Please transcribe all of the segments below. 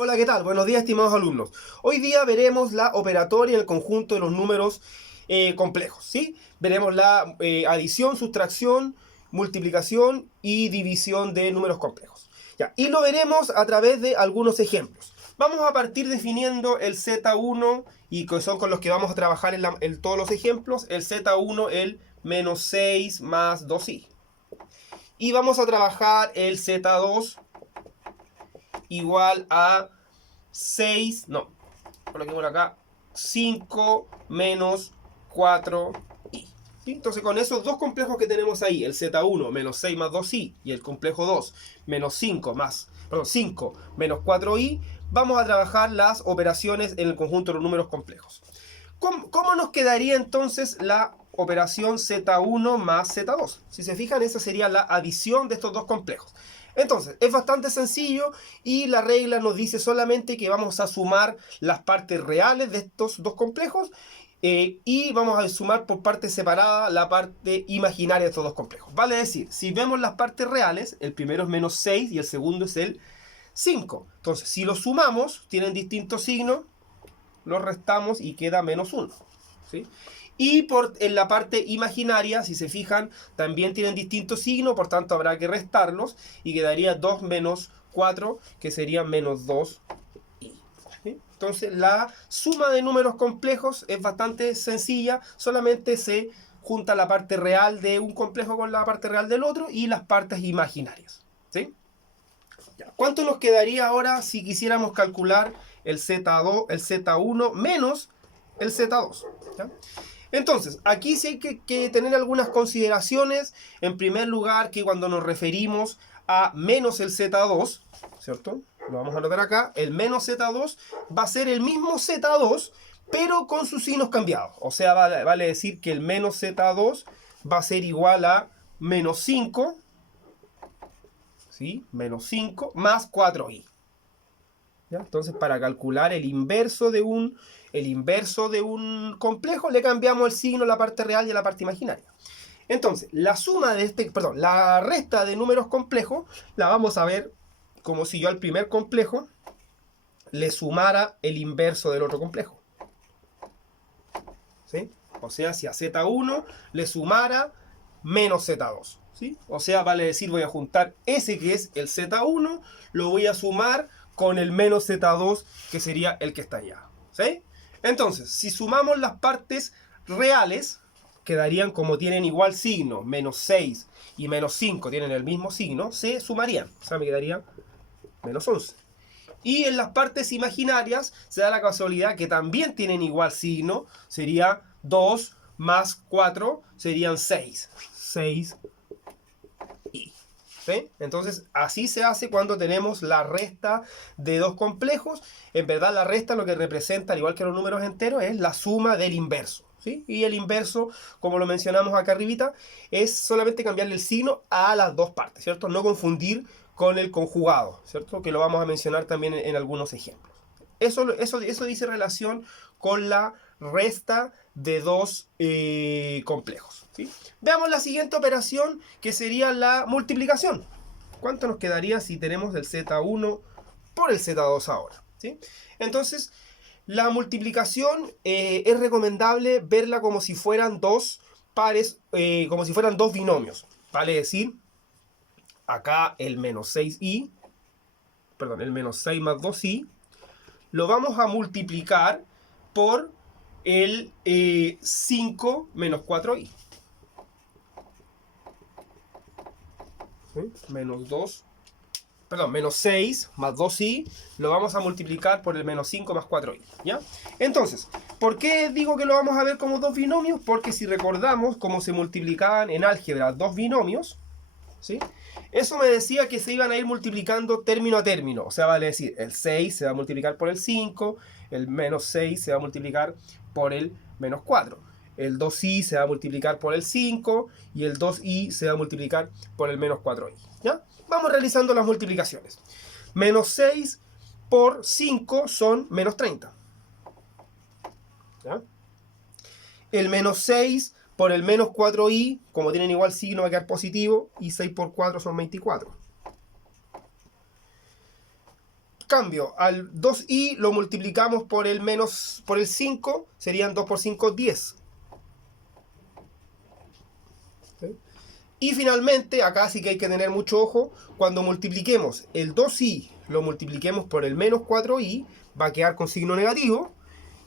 Hola, ¿qué tal? Buenos días, estimados alumnos. Hoy día veremos la operatoria en el conjunto de los números complejos, ¿sí? Veremos la adición, sustracción, multiplicación y división de números complejos. Ya, y lo veremos a través de algunos ejemplos. Vamos a partir definiendo el Z1 y que son con los que vamos a trabajar en todos los ejemplos. El Z1, el menos 6 más 2i. Y vamos a trabajar el Z2 igual a 6, no, coloquemos acá, 5 menos 4i. ¿Sí? Entonces con esos dos complejos que tenemos ahí, el Z1 menos 6 más 2i y el complejo 2 menos 5 menos 4i, vamos a trabajar las operaciones en el conjunto de los números complejos. ¿Cómo nos quedaría entonces la operación Z1 más Z2? Si se fijan, esa sería la adición de estos dos complejos. Entonces, es bastante sencillo y la regla nos dice solamente que vamos a sumar las partes reales de estos dos complejos y vamos a sumar por parte separada la parte imaginaria de estos dos complejos. Vale decir, si vemos las partes reales, el primero es menos 6 y el segundo es el 5. Entonces, si los sumamos, tienen distintos signos, los restamos y queda menos 1. ¿Sí? Y en la parte imaginaria, si se fijan, también tienen distintos signos, por tanto habrá que restarlos y quedaría 2 menos 4, que sería menos 2i. ¿Sí? Entonces la suma de números complejos es bastante sencilla, solamente se junta la parte real de un complejo con la parte real del otro y las partes imaginarias. ¿Sí? ¿Cuánto nos quedaría ahora si quisiéramos calcular el Z2, el Z1 menos el Z2? ¿Ya? Entonces, aquí sí hay que tener algunas consideraciones. En primer lugar, que cuando nos referimos a menos el Z2, ¿cierto? Lo vamos a anotar acá. El menos Z2 va a ser el mismo Z2, pero con sus signos cambiados. O sea, vale decir que el menos Z2 va a ser igual a menos 5, ¿sí? Menos 5 más 4i. ¿Ya? Entonces, para calcular el inverso de un complejo, le cambiamos el signo a la parte real y a la parte imaginaria. Entonces, la resta de números complejos la vamos a ver como si yo al primer complejo le sumara el inverso del otro complejo. ¿Sí? O sea, si a Z1 le sumara menos Z2. ¿Sí? O sea, vale decir, voy a juntar ese que es el Z1, lo voy a sumar con el menos Z2, que sería el que está allá. ¿Sí? Entonces, si sumamos las partes reales, quedarían como tienen igual signo, menos 6 y menos 5 tienen el mismo signo, se sumarían. O sea, me quedaría menos 11. Y en las partes imaginarias se da la casualidad que también tienen igual signo, sería 2 más 4, serían 6. 6i. ¿Sí? Entonces, así se hace cuando tenemos la resta de dos complejos. En verdad, la resta lo que representa, al igual que los números enteros, es la suma del inverso. ¿Sí? Y el inverso, como lo mencionamos acá arribita, es solamente cambiarle el signo a las dos partes, ¿cierto? No confundir con el conjugado, ¿cierto? Que lo vamos a mencionar también en algunos ejemplos. Eso dice relación con la resta de dos complejos. ¿Sí? Veamos la siguiente operación, que sería la multiplicación. ¿Cuánto nos quedaría si tenemos el Z1 por el Z2 ahora? ¿Sí? Entonces, la multiplicación es recomendable verla como si fueran dos pares, como si fueran dos binomios. Vale decir, acá el menos 6i, perdón, el menos 6 más 2i, lo vamos a multiplicar por el 5 menos 4i. ¿Sí? Menos 6 más 2i, lo vamos a multiplicar por el menos 5 más 4i. ¿Ya? Entonces, ¿por qué digo que lo vamos a ver como dos binomios? Porque si recordamos cómo se multiplicaban en álgebra dos binomios, ¿sí? Eso me decía que se iban a ir multiplicando término a término. O sea, vale decir, el 6 se va a multiplicar por el 5, el menos 6 se va a multiplicar por el menos 4. El 2i se va a multiplicar por el 5 y el 2i se va a multiplicar por el menos 4i. ¿Ya? Vamos realizando las multiplicaciones. Menos 6 por 5 son menos 30. ¿Ya? El menos 6 por el menos 4i, como tienen igual signo, va a quedar positivo, y 6 por 4 son 24. cambio, al 2i lo multiplicamos por el 5, serían 2 por 5, 10. ¿Sí? Y finalmente, acá sí que hay que tener mucho ojo, cuando multipliquemos el 2i, lo multipliquemos por el menos 4i, va a quedar con signo negativo.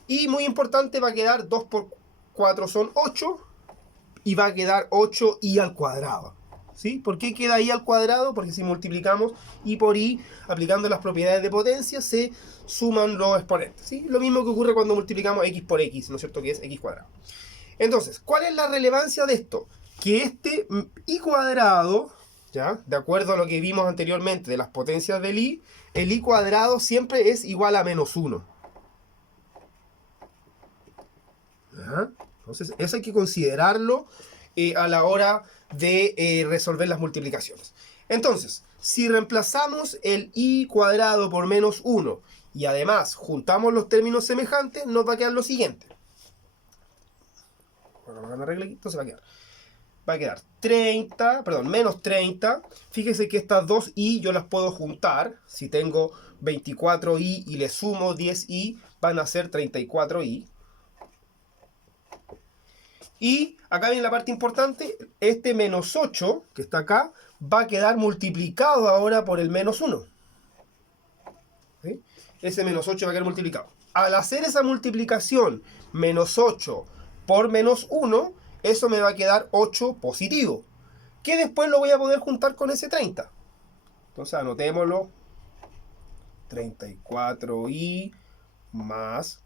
Y muy importante, va a quedar 2 por 4 son 8, y va a quedar 8i al cuadrado. ¿Sí? ¿Por qué queda i al cuadrado? Porque si multiplicamos i por i, aplicando las propiedades de potencia, se suman los exponentes. ¿Sí? Lo mismo que ocurre cuando multiplicamos x por x, ¿no es cierto? Que es x cuadrado. Entonces, ¿cuál es la relevancia de esto? Que este i cuadrado, ¿ya? De acuerdo a lo que vimos anteriormente de las potencias del i, el i cuadrado siempre es igual a menos 1. ¿Ya? Entonces, eso hay que considerarlo a la hora de resolver las multiplicaciones. Entonces, si reemplazamos el i cuadrado por menos 1 y además juntamos los términos semejantes, nos va a quedar lo siguiente. Entonces va a quedar 30, perdón, menos 30. Fíjese que estas dos i yo las puedo juntar. Si tengo 24i y le sumo 10i, van a ser 34i. Y acá viene la parte importante, este menos 8, que está acá, va a quedar multiplicado ahora por el menos 1. ¿Sí? Ese menos 8 va a quedar multiplicado. Al hacer esa multiplicación, menos 8 por menos 1, eso me va a quedar 8 positivo. Que después lo voy a poder juntar con ese 30. Entonces anotémoslo. 34i más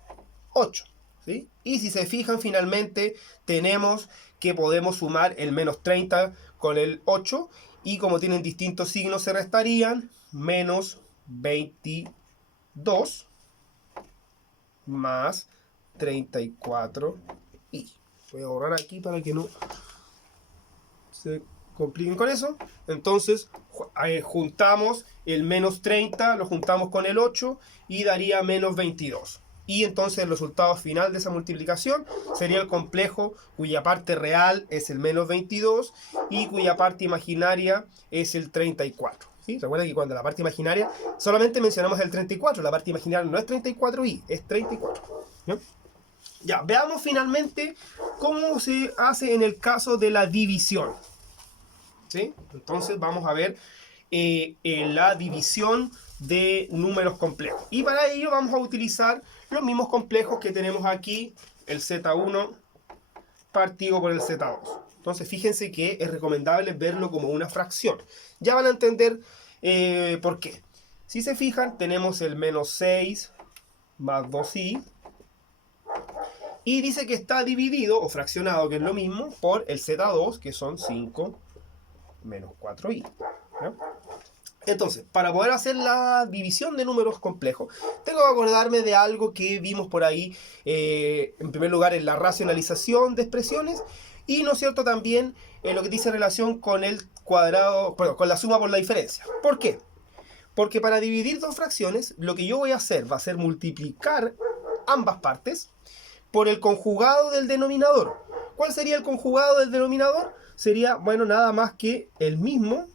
8. ¿Sí? Y si se fijan, finalmente tenemos que podemos sumar el menos 30 con el 8. Y como tienen distintos signos, se restarían. Menos 22 más 34i. Voy a borrar aquí para que no se compliquen con eso. Entonces juntamos el menos 30, lo juntamos con el 8 y daría menos 22. Y entonces el resultado final de esa multiplicación sería el complejo cuya parte real es el menos 22 y cuya parte imaginaria es el 34. ¿Sí? Recuerda que cuando la parte imaginaria solamente mencionamos el 34, la parte imaginaria no es 34i, es 34. ¿Ya? Ya, veamos finalmente cómo se hace en el caso de la división. ¿Sí? Entonces vamos a ver la división de números complejos. Y para ello vamos a utilizar los mismos complejos que tenemos aquí, el Z1 partido por el Z2. Entonces fíjense que es recomendable verlo como una fracción. Ya van a entender por qué. Si se fijan, tenemos el menos 6 más 2i. Y dice que está dividido o fraccionado, que es lo mismo, por el Z2, que son 5 menos 4i. ¿Ya? Entonces, para poder hacer la división de números complejos, tengo que acordarme de algo que vimos por ahí, en primer lugar, en la racionalización de expresiones, y, ¿no es cierto?, también en lo que dice relación con el cuadrado, bueno, con la suma por la diferencia. ¿Por qué? Porque para dividir dos fracciones, lo que yo voy a hacer va a ser multiplicar ambas partes por el conjugado del denominador. ¿Cuál sería el conjugado del denominador? Sería, bueno, nada más que el mismo,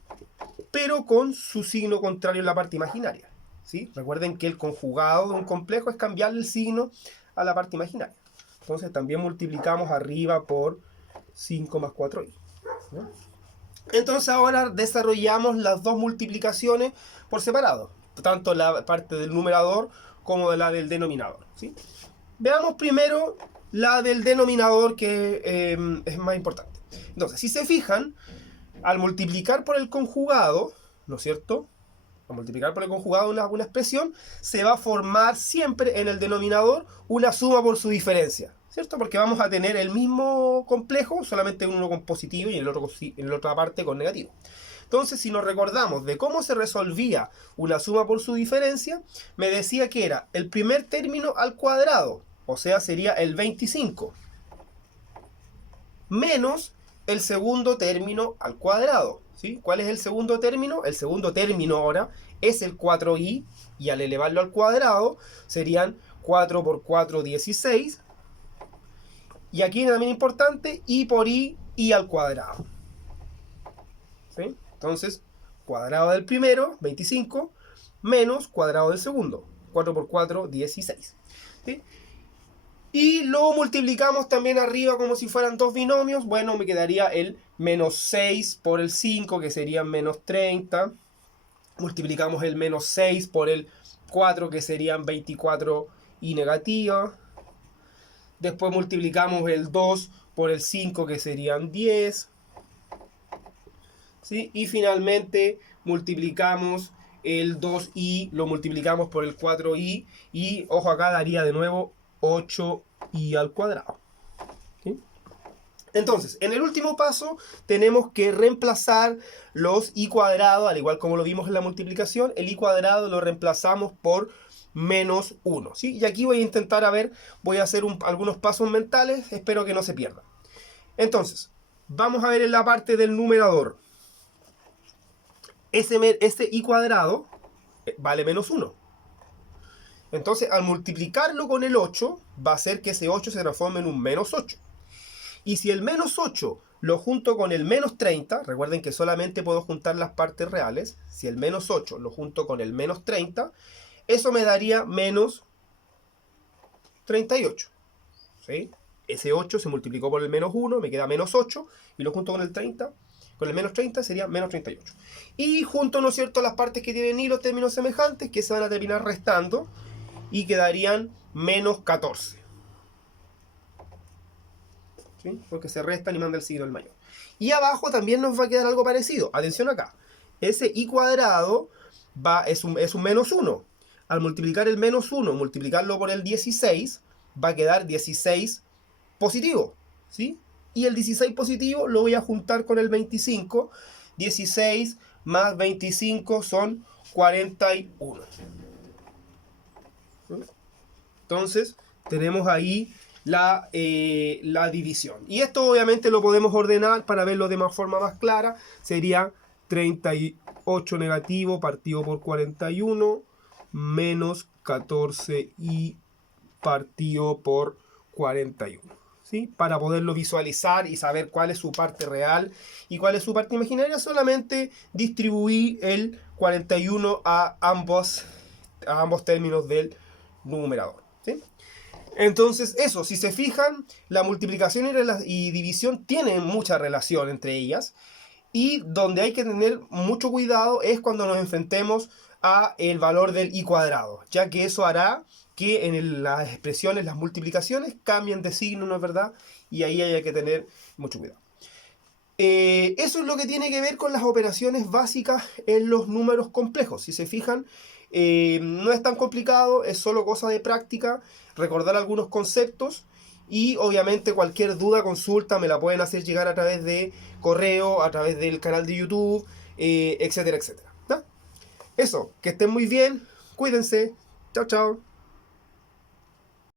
pero con su signo contrario en la parte imaginaria. ¿Sí? Recuerden que el conjugado de un complejo es cambiarle el signo a la parte imaginaria. Entonces también multiplicamos arriba por 5 más 4i. ¿No? Entonces ahora desarrollamos las dos multiplicaciones por separado, tanto la parte del numerador como la del denominador. ¿Sí? Veamos primero la del denominador, que es más importante. Entonces, si se fijan, al multiplicar por el conjugado, ¿no es cierto? Al multiplicar por el conjugado una expresión, se va a formar siempre en el denominador una suma por su diferencia, ¿cierto? Porque vamos a tener el mismo complejo, solamente uno con positivo y en la otra parte con negativo. Entonces, si nos recordamos de cómo se resolvía una suma por su diferencia, me decía que era el primer término al cuadrado, o sea, sería el 25, menos el segundo término al cuadrado. ¿Sí? ¿Cuál es el segundo término? El segundo término ahora es el 4i, y al elevarlo al cuadrado serían 4 por 4, 16. Y aquí también importante, i por i al cuadrado. ¿Sí? Entonces, cuadrado del primero, 25, menos cuadrado del segundo. 4 por 4, 16. ¿Sí? Y lo multiplicamos también arriba como si fueran dos binomios. Bueno, me quedaría el menos 6 por el 5, que serían menos 30. Multiplicamos el menos 6 por el 4, que serían 24 y negativa. Después multiplicamos el 2 por el 5, que serían 10. ¿Sí? Y finalmente multiplicamos el 2i, lo multiplicamos por el 4i. Y ojo, acá daría de nuevo 8i al cuadrado. ¿Sí? Entonces, en el último paso tenemos que reemplazar los i cuadrado, al igual como lo vimos en la multiplicación. El i cuadrado lo reemplazamos por menos 1. ¿Sí? Y aquí voy a intentar, voy a hacer algunos pasos mentales, espero que no se pierdan. Entonces, vamos a ver en la parte del numerador. Ese i cuadrado vale menos 1. Entonces, al multiplicarlo con el 8, va a hacer que ese 8 se transforme en un menos 8. Y si el menos 8 lo junto con el menos 30, recuerden que solamente puedo juntar las partes reales. Si el menos 8 lo junto con el menos 30, eso me daría menos 38. ¿Sí? Ese 8 se multiplicó por el menos 1, me queda menos 8, y lo junto con el 30, con el menos 30 sería menos 38. Y junto, ¿no es cierto?, las partes que tienen y los términos semejantes, que se van a terminar restando, y quedarían menos 14. ¿Sí? Porque se restan y manda el signo del mayor. Y abajo también nos va a quedar algo parecido. Atención acá. Ese i cuadrado es un menos 1. Al multiplicar el menos 1, multiplicarlo por el 16, va a quedar 16 positivo. ¿Sí? Y el 16 positivo lo voy a juntar con el 25. 16 más 25 son 41. Entonces, tenemos ahí la división. Y esto obviamente lo podemos ordenar para verlo de forma más clara. Sería 38 negativo partido por 41 menos 14i partido por 41. ¿Sí? Para poderlo visualizar y saber cuál es su parte real y cuál es su parte imaginaria, solamente distribuí el 41 a ambos términos del numerador. ¿Sí? Entonces, eso, si se fijan, la multiplicación y división tienen mucha relación entre ellas. Y donde hay que tener mucho cuidado es cuando nos enfrentemos a el valor del i cuadrado, ya que eso hará que en las expresiones, las multiplicaciones, cambien de signo, ¿no es verdad? Y ahí hay que tener mucho cuidado. Eso es lo que tiene que ver con las operaciones básicas en los números complejos. Si se fijan, no es tan complicado, es solo cosa de práctica, recordar algunos conceptos. Y obviamente cualquier duda, consulta, me la pueden hacer llegar a través de correo, a través del canal de YouTube, etcétera, etcétera. ¿No? Eso, que estén muy bien, cuídense, chao, chao.